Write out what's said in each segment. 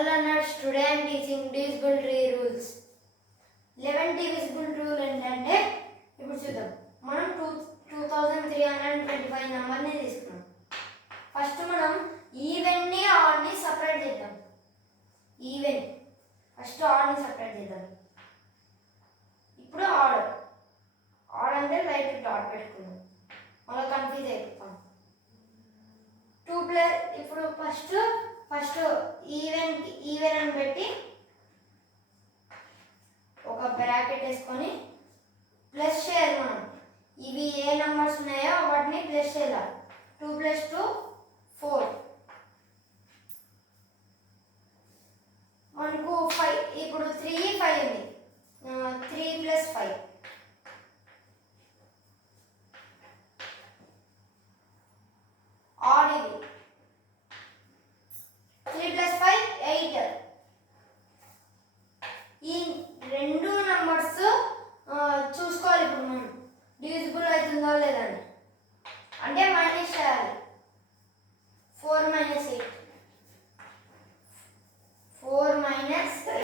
Hello learners, today I am teaching divisible tree rules. 11 divisible rule ఏంటంటే ఇప్పుడు చూద్దాం. మనం 2325 నెంబర్ ని తీసుకున్నాం. ఫస్ట్ మనం ఈవెన్ ని ఆడ్ ని సెపరేట్ చేద్దాం. ఈవెన్ ఫస్ట్ ఆడ్ ని సెపరేట్ చేద్దాం. ఇప్పుడు ఆడ్ అంటే రైట్ డాట్ పెట్టుకుందాం. మళ్ళీ కన్ఫ్యూజ్ అయిపోతాం. 2 ప్లస్ ఇప్పుడు ఫస్ట్ ఈవెన్ అని పెట్టి ఒక బ్రాకెట్ వేసుకొని ప్లస్ చేయాలి. మనం ఇవి ఏ నంబర్స్ ఉన్నాయో వాటిని ప్లస్ చేయాలి. 2 + 2 4 మనకు 5 ఇప్పుడు 3 5 ఉంది. 3 + 5 ఆడ్ ఇది 3 + 5 8. ఈ రెండు నంబర్స్ చూసుకోవాలి. ఇప్పుడు మనం డివిజిబుల్ అవుతుందో లేదని అంటే మైనస్ చేయాలి. 4 - 8 4 - 8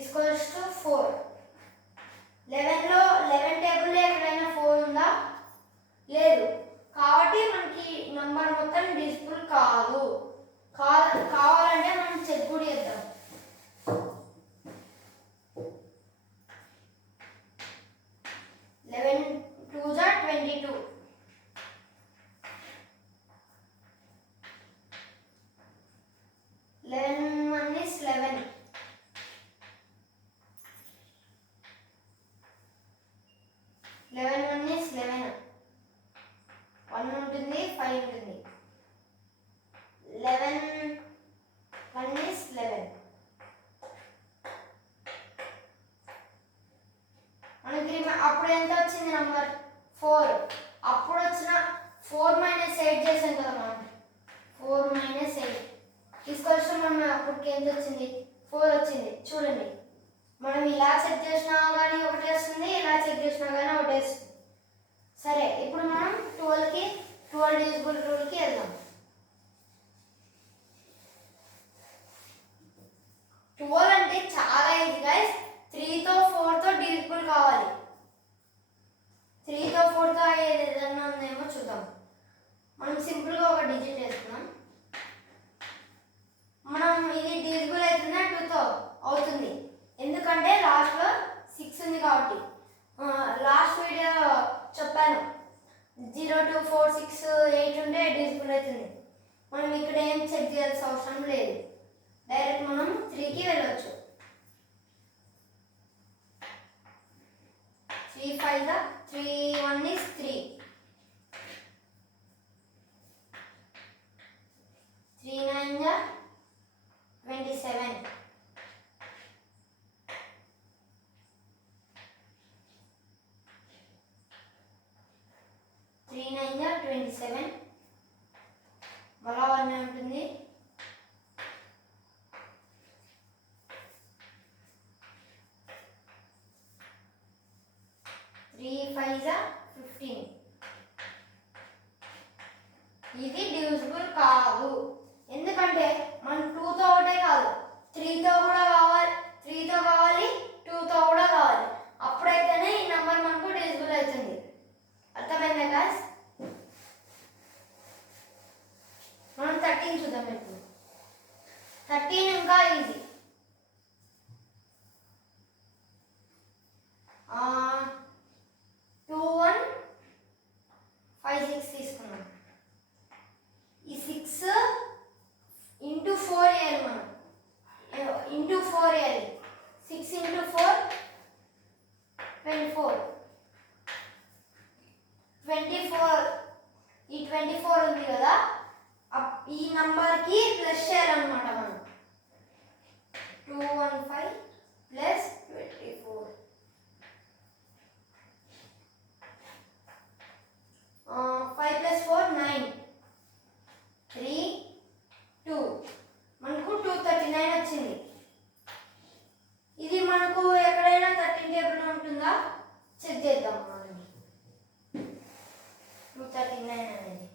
ఈక్వల్స్ టు 4. 11 టేబుల్లో ఎక్కడైనా 4 ఉందా? లేదు. కాబట్టి మనకి నంబర్ మొత్తం డివిజిబుల్ కాదు. కావాలంటే మనం చెక్ కూడా చేద్దాం. 11 2 = 22. 11 1 is 11. 11 1 is 11. 1 ఉంటుంది, 5 ఉంటుంది. 11 1 is 11. మనకి అప్పుడు ఎంత వచ్చింది నంబర్? 4. అప్పుడు వచ్చిన 4 - 8 చేసాం కదా మనం. 4 - 8 తీసుకొచ్చిన మనం అప్పటికి ఎంత వచ్చింది? 4 వచ్చింది. చూడండి, మనం ఇలా చెక్ చేసినా కానీ ఒకటే వస్తుంది, ఇలా చెక్ చేసినా కానీ ఒకటే వస్తుంది. సరే, ఇప్పుడు మనం 12 డివిజిబుల్ రూల్కి వెళ్దాం. 12 అంటే చాలా ఈజీ గైస్. 3తో 4తో డివిజిబుల్ కావాలి. 3తో 4తో అయ్యేది ఏదన్నా ఉందేమో చూద్దాం. మనం సింపుల్గా ఒక డిజిట్ వేసుకున్నాం. మనం ఇది డివిజిబుల్ అవుతుందా? 2తో అవుతుంది. ఎందుకంటే లాస్ట్లో 6 ఉంది కాబట్టి. లాస్ట్ వీడియో చెప్పాను 0 2 4 6 8 ఉంటే డివిజిబుల్ అవుతుంది. మనం ఇక్కడ ఏం చెక్ చేయాల్సిన అవసరం లేదు. డైరెక్ట్ మనం 3కి వెళ్ళొచ్చు. 3 5 3 1 is 3. 3 9 27. 3 9 27. మళ్ళా 1 ఉంటుంది. 3 5 15. ఇది డివిజిబుల్ కాదు. ఎందుకంటే మనం 2తో ఒకటే కాదు, 3తో కూడా కావాలి, 3తో కావాలి, 2తో కూడా కావాలి. అప్పుడైతేనే ఈ నెంబర్ మనకు డివిజిబుల్ అవుతుంది. అర్థమైందా గాయ్స్? మనం 13 చూద్దాం. ఇప్పుడు 13 ఇంకా ఈజీ. 2 1 5 6 తీసుకున్నాం. ఈ 6 ఇంటూ 4 వేయాలి. మనం ఇంటూ 4 వేయాలి. 6 ఇంటూ 4 24. 24 ఈ 24 ఉంది కదా, ఈ నంబర్కి ప్లస్ చేయాలన్నమాట. మనం 215 ప్లస్ 24. 5 + 4 9. 3 2 మనకు 239 వచ్చింది. ఇది మనకు ఎక్కడైనా 13 టేబుల్ ఉంటుందా చెక్ చేద్దాం. 239 అనేది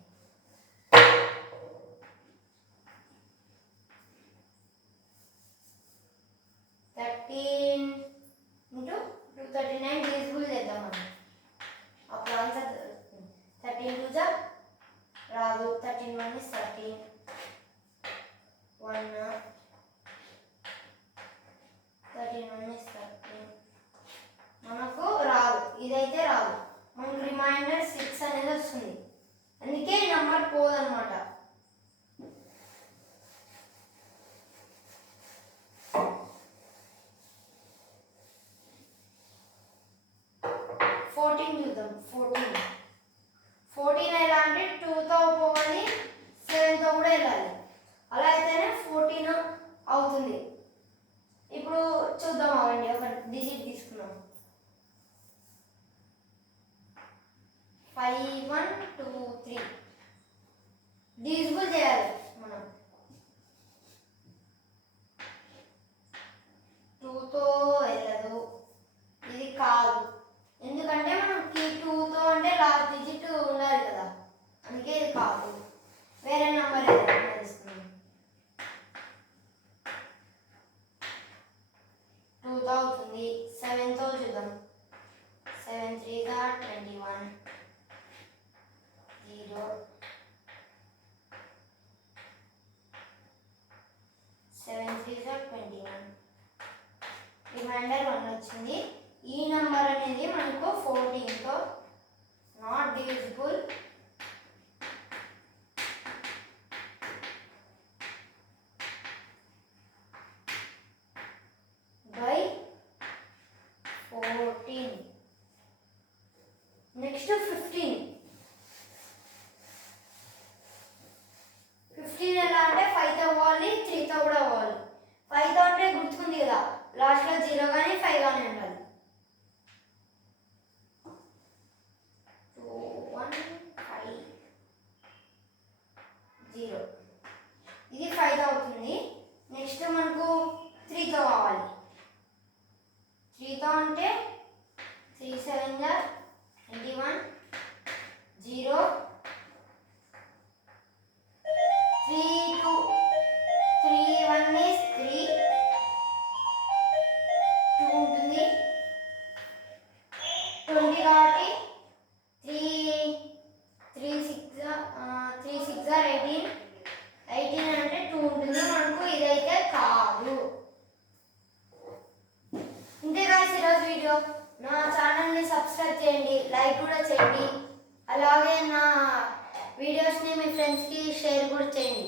లాస్ట్లో 0 కానీ 5 కానీ ఉండాలి. 2 1 5 0 ఇది 5తో అవుతుంది. నెక్స్ట్ మనకు 3తో కావాలి. 3తో అంటే 3 7 21 0 3 2 3 1 is 3 2 ఉంటుంది 20 కాబట్టి 3 6 are 18 అంటే 2 ఉంటుంది. మనకు ఇదైతే కాదు. ఇంతే గాయ్స్ ఈరోజు వీడియో. నా ఛానల్ని సబ్స్క్రైబ్ చేయండి, లైక్ కూడా చేయండి, అలాగే నా వీడియోస్ని మీ ఫ్రెండ్స్కి షేర్ కూడా చేయండి.